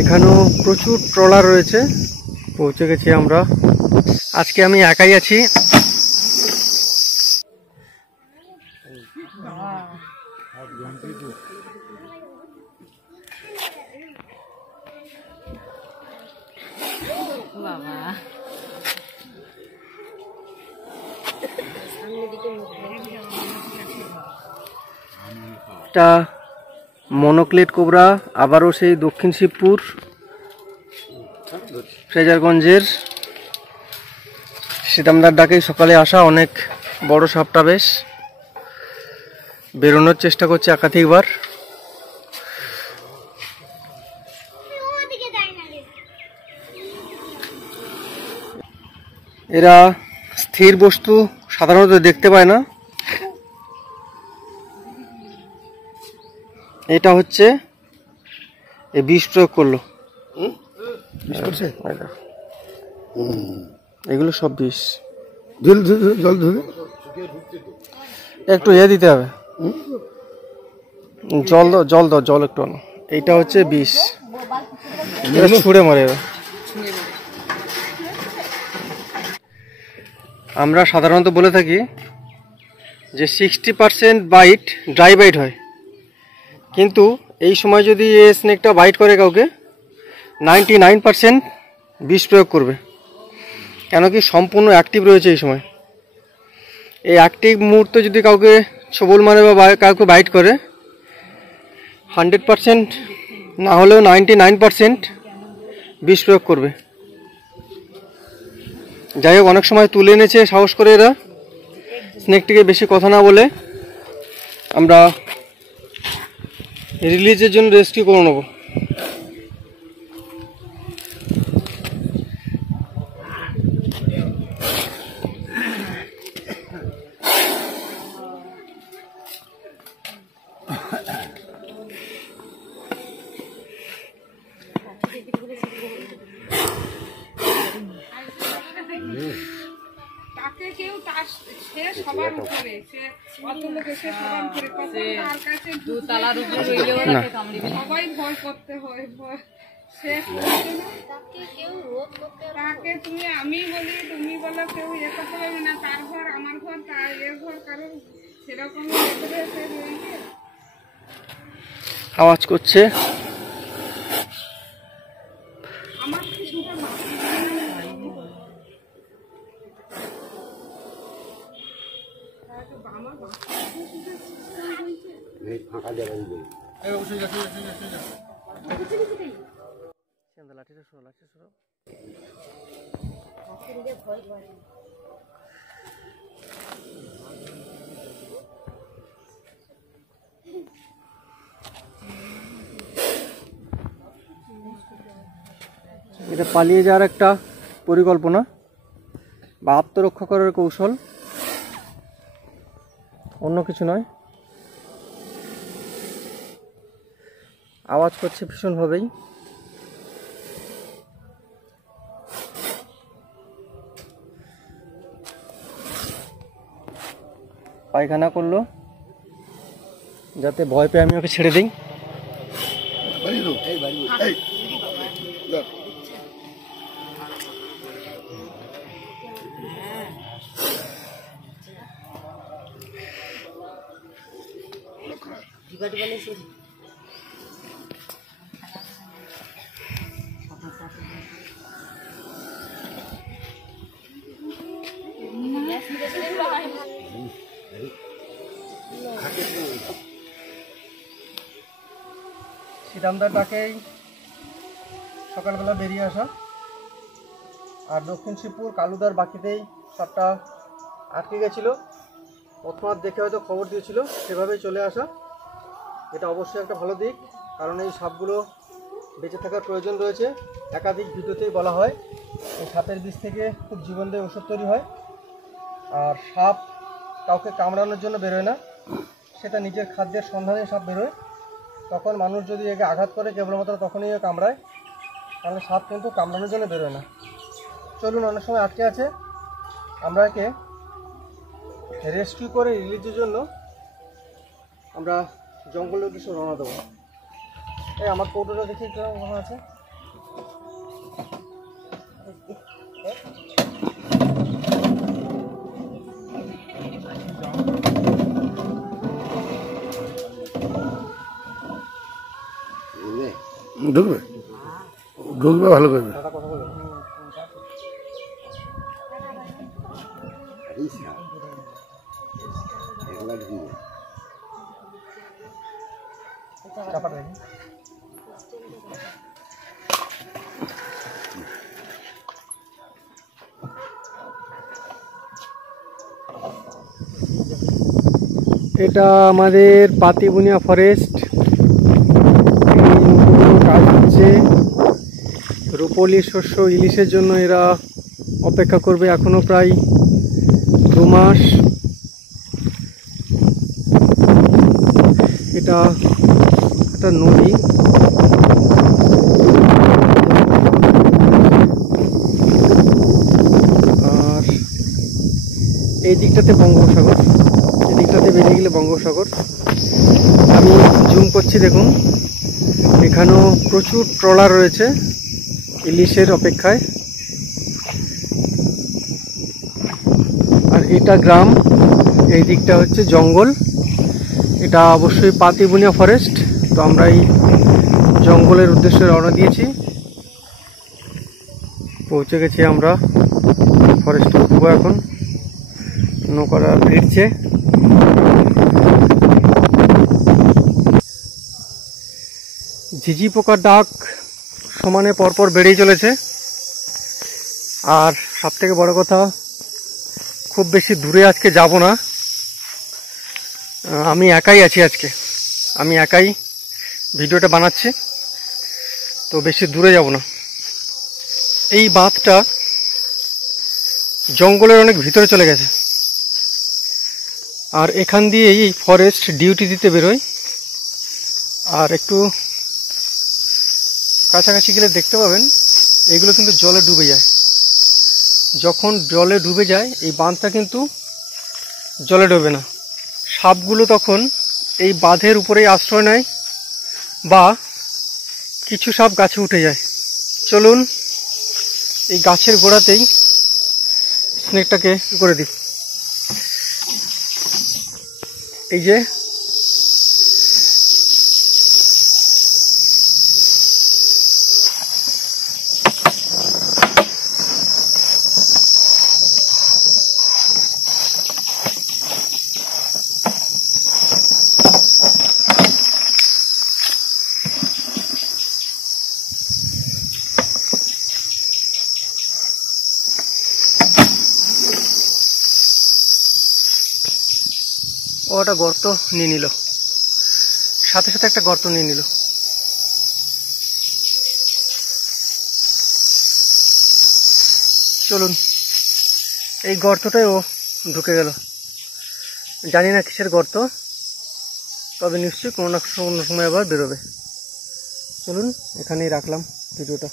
এখানেও প্রচুর ট্রলার রয়েছে। পৌঁছে গেছি আমরা। আজকে আমি একাই আছি। এটা মনোক্লেট কোবরা, আবারও সেই দক্ষিণ শিবপুর ফ্রেজারগঞ্জের সীতামদার ডাকেই সকালে আসা অনেক বড় সাপটা। বেশ বেরোনোর চেষ্টা করছে একাধিকবার। এরা স্থির বস্তু সাধারণত দেখতে পায় না। এটা হচ্ছে এই বিষ প্রয়োগ করলো। এগুলো সব বিষ। জল ধরে একটু দিতে হবে, জল দাও, জল দাও, জল একটু আনো। এইটা হচ্ছে বিষ, ছুঁড়ে মারে। আমরা সাধারণত বলে থাকি যে 60% বাইট ড্রাই বাইট হয়, কিন্তু এই সময় যদি এই স্নেকটা বাইট করে কাউকে 99% বিষ প্রয়োগ করবে। কেন কি সম্পূর্ণ অ্যাক্টিভ রয়েছে এই সময়। এই অ্যাক্টিভ মুহূর্তে যদি কাউকে ছোবল মারে বা কাউকে বাইট করে 100% না হলেও 99% বিষ প্রয়োগ করবে। যাই হোক, অনেক সময় তুলে এনেছে সাহস করে এরা স্নেকটিকে। বেশি কথা না বলে আমরা রিলিজের জন্য রেস্কিউ করে নেব। সবাই ভয় করতে হয়। তাকে তুমি আমি বলি, তুমি বলো, কেউ ইয়ে করতে পারবে না। তার ঘর আমার ঘর, তার এর ঘর, কারণ সেরকম আওয়াজ করছে। আমার কিছুটা ফাঁকা দেওয়া এটা পালিয়ে যাওয়ার একটা পরিকল্পনা বা আত্মরক্ষা করার কৌশল, অন্য কিছু নয়। আওয়াজ করছে ভীষণভাবেই। পায়খানা করলো, যাতে ভয় পেয়ে আমি ওকে ছেড়ে দিই। সীতামদার ডাকেই সকালবেলা বেরিয়ে আসা। আর দক্ষিণ শিবপুর কালুদার বাকিতেই সাপটা আটকে গেছিল। তৎক্ষণাৎ দেখে হয়তো খবর দিয়েছিল, সেভাবেই চলে আসা। এটা অবশ্যই একটা ভালো দিক, কারণ এই সাপগুলো বেঁচে থাকার প্রয়োজন রয়েছে। একাধিক ভিডিওতেই বলা হয় এই সাপের বিষ থেকে খুব জীবনদায়ী ওষুধ তৈরি হয়। আর সাপ কাউকে কামড়ানোর জন্য বেরোয় না, সেটা নিজের খাদ্যের সন্ধানে সাপ বেরোয়। তখন মানুষ যদি একে আঘাত করে কেবলমাত্র তখনই কামড়ায়, তাহলে সাপ কিন্তু কামড়ানোর জন্য বেরোয় না। চলুন, অনেক সময় আটকে আছে, আমরা একে রেস্কিউ করে রিলিজের জন্য আমরা জঙ্গলের উদ্দেশ্যে রওনা দেবো। এই আমার কৌটোটা দেখি কেমন আছে। ঢুকবে ঢুকবে ভালো করবে। দাদা কথা বলবে। চাপাটা দেখি। এটা আমাদের পাতিবুনিয়া ফরেস্ট। কাজ হচ্ছে রূপলি শস্য ইলিশের জন্য এরা অপেক্ষা করবে এখনো প্রায় 2 মাস। এটা একটা নদী, আর এই দিকটাতে বঙ্গোপসাগর, এই দিকটাতে বেরিয়ে গেলে বঙ্গোপসাগর। আমি জুম করছি, দেখুন এখানেও প্রচুর ট্রলার রয়েছে ইলিশের অপেক্ষায়। আর এটা গ্রাম, এই দিকটা হচ্ছে জঙ্গল। এটা অবশ্যই পাতিবুনিয়া ফরেস্ট। তো আমরা এই জঙ্গলের উদ্দেশ্যে রওনা দিয়েছি, পৌঁছে গেছি আমরা ফরেস্টে। উঠবো এখন, নৌকাটা ভিড়ছে। ঝিঝি পোকার ডাক সমানে পরপর বেড়েই চলেছে। আর সব থেকে বড় কথা, খুব বেশি দূরে আজকে যাব না। আমি একাই আছি আজকে, আমি একাই ভিডিওটা বানাচ্ছি, তো বেশি দূরে যাব না। এই বাঁধটা জঙ্গলের অনেক ভিতরে চলে গেছে, আর এখান দিয়েই এই ফরেস্ট ডিউটি দিতে বেরোয়। আর একটু কাছাকাছি গেলে দেখতে পাবেন এগুলো কিন্তু জলে ডুবে যায়। যখন জলে ডুবে যায় এই বাঁধটা কিন্তু জলে ডোবে না। সাপগুলো তখন এই বাঁধের উপরেই আশ্রয় নেয়, বা কিছু সাপ গাছে উঠে যায়। চলুন এই গাছের গোড়াতেই স্নেকটাকে করে দিই। এই যে ওটা গর্ত নিয়ে নিল, সাথে সাথে একটা গর্ত নিয়ে নিল। চলুন এই গর্তটাই ও ঢুকে গেল। জানি না কিসের গর্ত, তবে নিশ্চয়ই কোনো না কোনো সময় আবার বেরোবে। চলুন এখানেই রাখলাম ভিডিওটা।